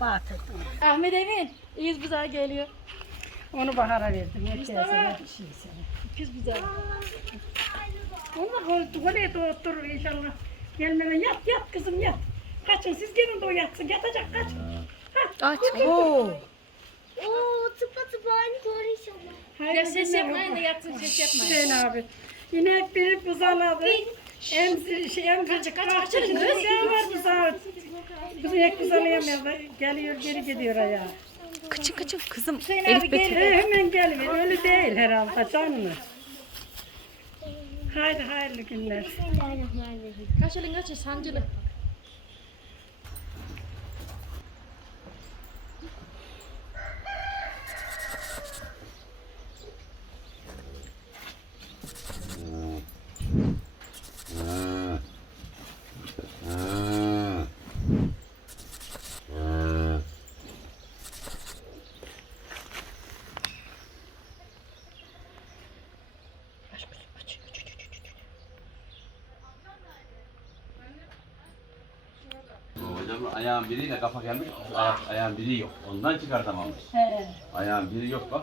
batırdım. Ahmet Emin. İyiyiz buzağı geliyor. Onu bahara verdim. Mustafa. Şey. İkiz buzağı. Onu da da oturur inşallah. Gelmeden yat yat kızım yat. Kaçın siz gelin de o yatsın. Yatacak kaçın. Aç. Oo. Oo tıpa tıpa aynı doğru inşallah. Hayır, Ya ses yapmayın da yatsın ses yapmayın. Hüseyin abi. Yine biri buzaladı. Emzi, şey emzi. kaç, kaçırın kız. Ne var buzağı? Kızım ek buzalayamıyor. da Geliyor geri gidiyor ayağa. Kaçın kaçın kızım. Hüseyin Elif abi Betül. hemen geliyor. Öyle değil herhalde canlı. Haydi hayırlı günler. Bismillahirrahmanirrahim. Kaç elin kaç sancılı. Hocam ayağın biriyle kafa gelmiş, ayak, ayağın biri yok. Ondan çıkartamamış. He. Ayağın biri yok bak.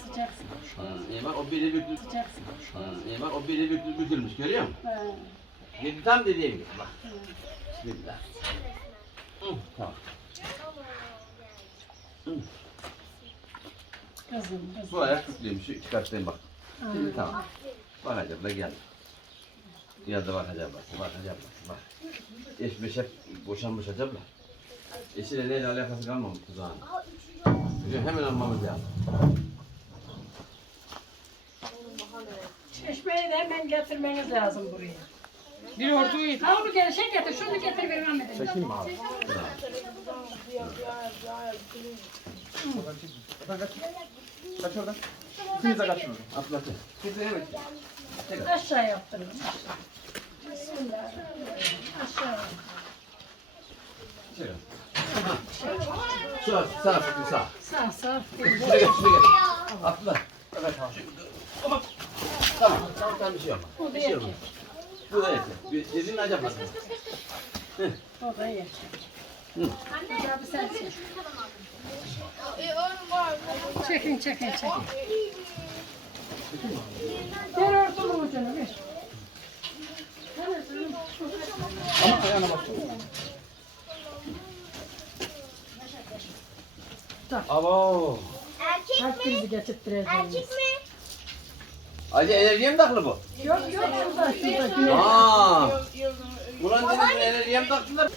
Sıcaksın. Ha, iyi bak o biri büktü. Sıcaksın. Ha, iyi bak o biri büktü, bükülmüş görüyor musun? He. Yedi tam dediğim gibi bak. Bismillah. Hı, Tamam. Kızım kızım. Bu ayak kütlüymüş, çıkarttayım bak. Şimdi tamam. Bak hacabla gel. Yazda bak hacabla, bak hacabla, bak. Eş meşek boşanmış hacabla. Eşiyle neyle alakası kalmamış kuzağın. Biliyor, hemen almamız lazım. Çeşmeyi de hemen getirmeniz lazım buraya. Bir orduyu. Ha onu gel, şey getir, şunu getir benim Ahmet'im. Çekeyim mi abi? Kaç oradan. İkiniz de kaçın oradan. Atlatı. Evet. Aşağı yaptırın. aşağı. Sağ, sağ, sağ. Sağ sağ. Şuraya gel, şuraya gel. Atla. Evet, tamam. Tamam. Tamam, tamam, bir şey olmaz. Bir şey olmaz. Bu da yeter. Bir- Dediğin acaba. O da yeter. Ya bir sen çek. Çekin çekin çekin. Ver örtülü ucunu ver. Ama ayağına bak. Abo. Erkek Kalp krizi geçirttireceğiz. erkek mi? Acı enerjiye mi takılı bu? Yok yok şurada şurada güneş. Aa. Ulan dedim enerjiye mi taktılar?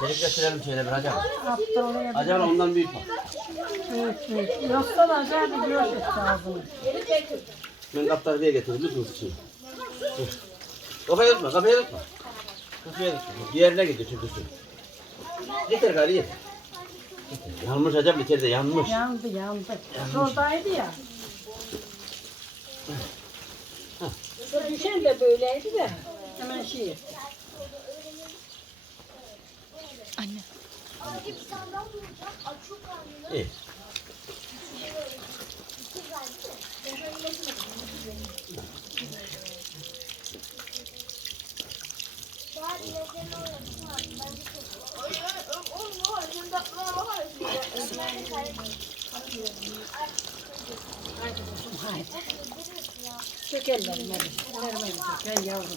Gelip getirelim şöyle bir acaba. Attır oraya. bir- Acaba ondan büyük var. Evet evet. Yoksa da acayip bir yoş etti ağzını. Ben kaptarı diye getirdim. Lütfen için. Kafaya tutma, kafaya tutma. Kafaya tutma. Diğerine gidiyor çünkü su. Yeter gari yeter. Yanmış acaba içeride yanmış. Yandı yandı. Şuradaydı ya. Şu düşen de böyleydi de. Hemen şey. Anne. Abi bir tane daha bulacağım. Ay çok ağrıyor. İyi. Bari yazın oynasın abi. Ben de çok... Ay ay ay. Oğlum var. Senin tatlılara bakar mısın? Ben de kaybettim. Haydi. Çek ellerini hadi. Vermem. Gel yavrum.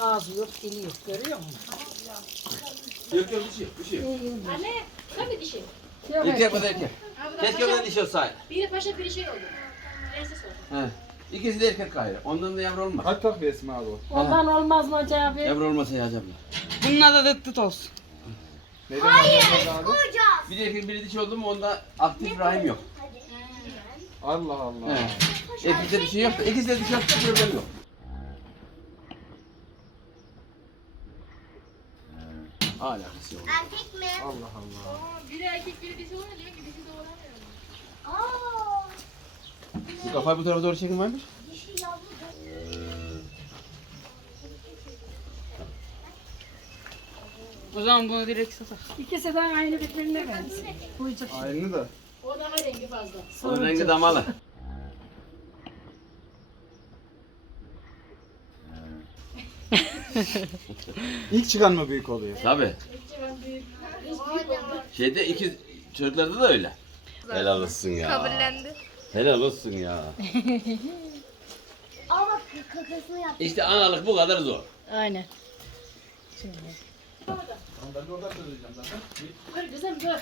Ağzı yok, dili yok. Görüyor musun? Yok yok bir şey. Bir şey yok. Anne tabii dişi. Yok, bu da erkek. Keşke dişi olsaydı. Biri paşa biri şey oldu. Prenses oldu. He. İkisi de erkek gayrı. Ondan da yavru olmaz. Kaç takviyesi mi abi o? Ondan olmaz mı acaba? Yavru olmasa ya acaba. Bunun adı da tıt olsun. Hayır. abi? Bulacağız. Bir erkek biri dişi oldu mu onda aktif rahim yok. Allah Allah. He. İkisi de bir şey yok. İkisi de dişi yoksa problem yok. Alakası yok. Erkek mi? Allah Allah. Biri erkek biri dişi olunca demek ki dişi doğuramıyor. Aa. Bu kafayı bu tarafa doğru çekin. Dişi yavru. O zaman bunu direkt satar. İkisi de aynı birbirine benziyor. Aynı da. O daha rengi fazla. Onun rengi damalı. İlk çıkan mı büyük oluyor? Tabi. Şeyde iki çocuklarda da öyle. Helal olsun ya. Kabullendi. Helal olsun ya. Ama kakasını yaptı. İşte analık bu kadar zor. Aynen. Ben de orada söyleyeceğim zaten. Dur kızım dur.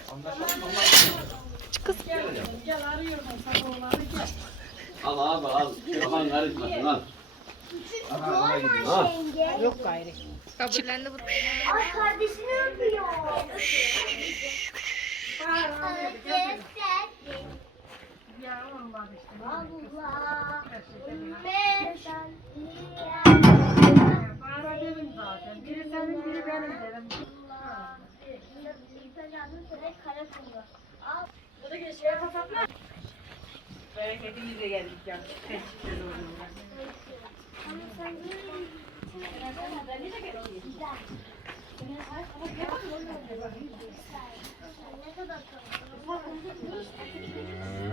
Gel arıyorum ben sabahları gel. Al al al. Kafan karışmasın al. Yenge. Yok gayrı. Kabullendi bu. Ay kardeşini öpüyor. Ya Allah işte. Allah. Bana dedim zaten. Biri senin biri benim dedim. Bu da geçiyor kapatma. Hepimize geldik ya. Ne kadar Ne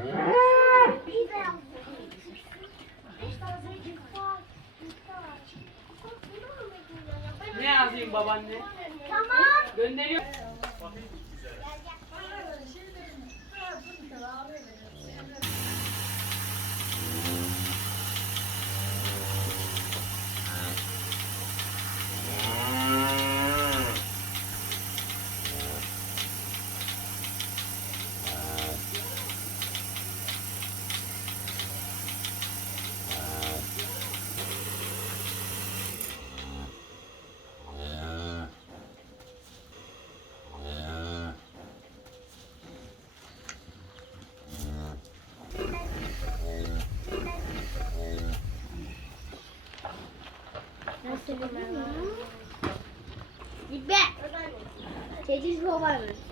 yazayım babaanne? Tamam. Gönderiyor. Gitme. Teciz babanız.